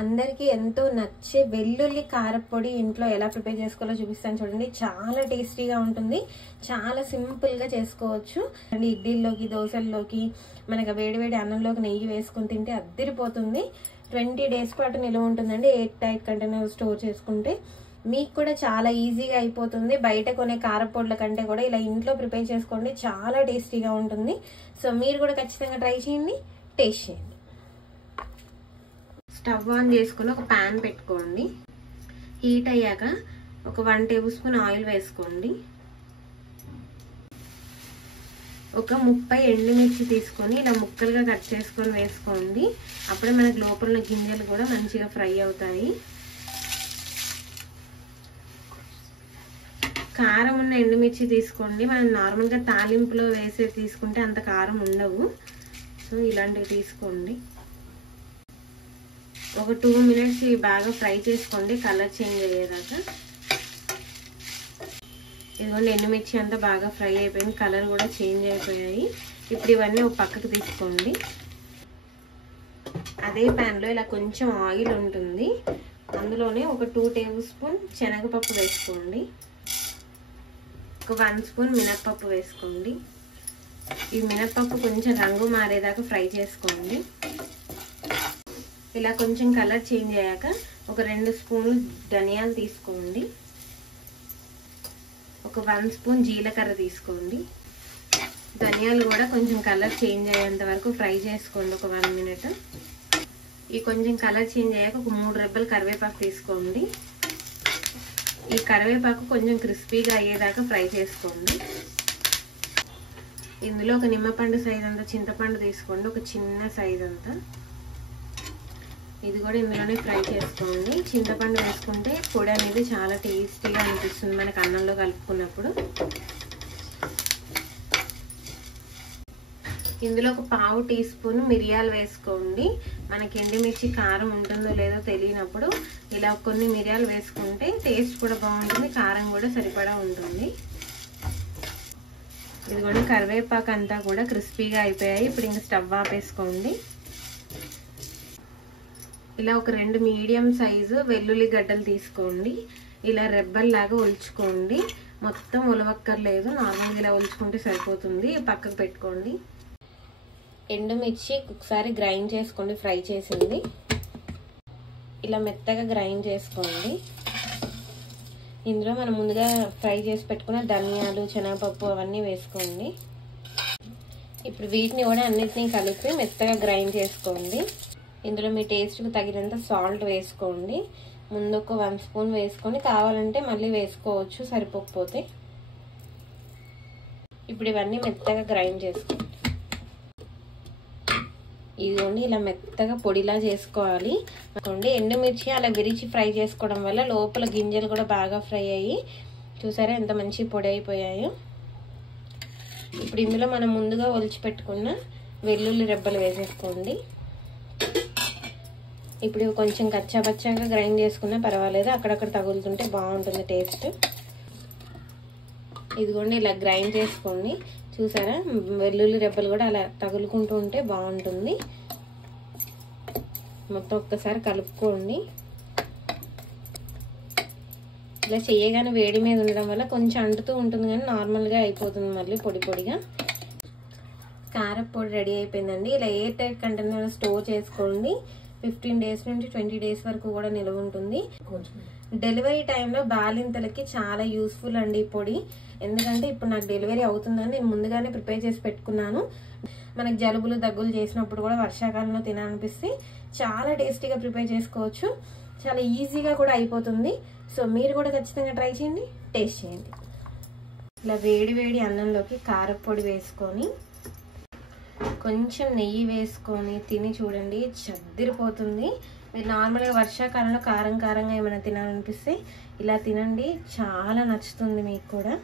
అందరికీ ఎంతో నచ్చే వెల్లుల్లి కారపొడి ఇంట్లో ఎలా ప్రిపేర్ చేసుకోవాలో చూపిస్తాను చూడండి. చాలా టేస్టీగా ఉంటుంది, చాలా సింపుల్గా చేసుకోవచ్చు అండి. ఇడ్లీల్లోకి, దోశల్లోకి, మనకు వేడివేడి అన్నంలోకి నెయ్యి వేసుకొని తింటే అద్దరిపోతుంది. 20 days పాటు నిల్వ ఉంటుందండి. ఎయిర్ టైట్ కంటైనర్ స్టోర్ చేసుకుంటే మీకు కూడా చాలా ఈజీగా అయిపోతుంది. బయట కొనే కారపొడుల కంటే కూడా ఇలా ఇంట్లో ప్రిపేర్ చేసుకోండి, చాలా టేస్టీగా ఉంటుంది. సో మీరు కూడా ఖచ్చితంగా ట్రై చేయండి, టేస్ట్ చేయండి. స్టవ్ ఆన్ చేసుకుని ఒక ప్యాన్ పెట్టుకోండి. హీట్ అయ్యాక ఒక 1 tablespoon ఆయిల్ వేసుకోండి. ఒక 30 ఎండుమిర్చి తీసుకొని ఇలా ముక్కలుగా కట్ చేసుకొని వేసుకోండి. అప్పుడే మనకు లోపల గింజలు కూడా మంచిగా ఫ్రై అవుతాయి. కారం ఉన్న ఎండుమిర్చి తీసుకోండి. మనం నార్మల్గా తాలింపులో వేసే తీసుకుంటే అంత కారం ఉండవు. సో ఇలాంటివి తీసుకోండి. ఒక 2 minutes బాగా ఫ్రై చేసుకోండి, కలర్ చేంజ్ అయ్యేదాకా. ఇదిగోండి ఎండుమిర్చి అంతా బాగా ఫ్రై అయిపోయింది, కలర్ కూడా చేంజ్ అయిపోయాయి. ఇప్పుడు ఇవన్నీ ఒక పక్కకు తీసుకోండి. అదే ప్యాన్లో ఇలా కొంచెం ఆయిల్ ఉంటుంది, అందులోనే ఒక 2 tablespoon శనగపప్పు వేసుకోండి. ఒక 1 spoon మినప్పప్పు వేసుకోండి. ఈ మినప్పప్పు కొంచెం రంగు మారేదాకా ఫ్రై చేసుకోండి. ఇలా కొంచెం కలర్ చేంజ్ అయ్యాక ఒక 2 spoons ధనియాలు తీసుకోండి. ఒక 1 spoon జీలకర్ర తీసుకోండి. ధనియాలు కూడా కొంచెం కలర్ చేంజ్ అయ్యేంత వరకు ఫ్రై చేసుకోండి ఒక 1 minute. ఈ కొంచెం కలర్ చేంజ్ అయ్యాక ఒక 3 రెబ్బలు కరివేపాకు తీసుకోండి. ఈ కరివేపాకు కొంచెం క్రిస్పీగా అయ్యేదాకా ఫ్రై చేసుకోండి. ఇందులో ఒక నిమ్మపండు సైజ్ అంతా చింతపండు తీసుకోండి, ఒక చిన్న సైజ్ అంతా. ఇది కూడా ఇందులోనే ఫ్రై చేసుకోండి. చింతపండు వేసుకుంటే పొడి అనేది చాలా టేస్టీగా అనిపిస్తుంది మనకు అన్నంలో కలుపుకున్నప్పుడు. ఇందులో ఒక 1/2 teaspoon మిరియాలు వేసుకోండి. మనకి ఎండుమిర్చి కారం ఉంటుందో లేదో తెలియనప్పుడు ఇలా కొన్ని మిరియాలు వేసుకుంటే టేస్ట్ కూడా బాగుంటుంది, కారం కూడా సరిపడా ఉంటుంది. ఇదిగోండి కరివేపాకు అంతా కూడా క్రిస్పీగా అయిపోయాయి. ఇప్పుడు ఇంకా స్టవ్ ఆపేసుకోండి. ఇలా ఒక 2 మీడియం సైజు వెల్లుల్లి గడ్డలు తీసుకోండి. ఇలా రెబ్బల్లాగా ఒలుచుకోండి, మొత్తం ఒలవక్కర్లేదు, నార్మల్గా ఇలా ఒలుచుకుంటే సరిపోతుంది. పక్కకు పెట్టుకోండి. ఎండుమిర్చి ఒకసారి గ్రైండ్ చేసుకోండి, ఫ్రై చేసింది ఇలా మెత్తగా గ్రైండ్ చేసుకోండి. ఇందులో మనం ముందుగా ఫ్రై చేసి పెట్టుకున్న ధనియాలు, శనగపప్పు అవన్నీ వేసుకోండి. ఇప్పుడు వీటిని కూడా అన్నిటినీ కలిపి మెత్తగా గ్రైండ్ చేసుకోండి. ఇందులో మీ టేస్ట్కి తగినంత సాల్ట్ వేసుకోండి. ముందు ఒక 1 spoon వేసుకొని కావాలంటే మళ్ళీ వేసుకోవచ్చు సరిపోకపోతే. ఇప్పుడు ఇవన్నీ మెత్తగా గ్రైండ్ చేసుకోండి. ఇదిగోండి ఇలా మెత్తగా పొడిలా చేసుకోవాలి. ఎండుమిర్చి అలా విరిచి ఫ్రై చేసుకోవడం వల్ల లోపల గింజలు కూడా బాగా ఫ్రై అయ్యి చూసారా ఎంత మంచి పొడి అయిపోయాయో. ఇప్పుడు ఇందులో మనం ముందుగా ఒలిచి పెట్టుకున్న వెల్లుల్లి రెబ్బలు వేసేసుకోండి. ఇప్పుడు కొంచెం కచ్చాపచ్చాగా గ్రైండ్ చేసుకున్నా పర్వాలేదు, అక్కడక్కడ తగులుతుంటే బాగుంటుంది టేస్ట్. ఇదిగోండి ఇలా గ్రైండ్ చేసుకోండి. చూసారా వెల్లుల్లి రెబ్బలు కూడా అలా తగులుకుంటూ ఉంటే బాగుంటుంది. మొత్తం ఒక్కసారి కలుపుకోండి. ఇలా చేయగానే వేడి మీద ఉండడం వల్ల కొంచెం అంటుతూ ఉంటుంది, కానీ నార్మల్గా అయిపోతుంది మళ్ళీ పొడి పొడిగా. కారపొడి రెడీ అయిపోయిందండి. ఇలా ఎయిర్ టైట్ కంటైనర్ స్టోర్ చేసుకోండి. 15 days నుంచి 20 days వరకు కూడా నిల్వ ఉంటుంది. డెలివరీ టైంలో బాలింతలకి చాలా యూస్ఫుల్ అండి ఈ పొడి. ఎందుకంటే ఇప్పుడు నాకు డెలివరీ అవుతుందని నేను ముందుగానే ప్రిపేర్ చేసి పెట్టుకున్నాను. మనకు జలుబులు దగ్గులు చేసినప్పుడు కూడా వర్షాకాలంలో తినాలనిపిస్తే చాలా టేస్టీగా ప్రిపేర్ చేసుకోవచ్చు, చాలా ఈజీగా కూడా అయిపోతుంది. సో మీరు కూడా ఖచ్చితంగా ట్రై చేయండి, టేస్ట్ చేయండి. ఇలా వేడి వేడి అన్నంలోకి కారపొడి వేసుకొని కొంచెం నెయ్యి వేసుకొని తిని చూడండి, చద్దిరిపోతుంది. మీరు నార్మల్గా వర్షాకాలంలో కారం కారంగా ఏమైనా తినాలనిపిస్తే ఇలా తినండి, చాలా నచ్చుతుంది మీకు కూడా.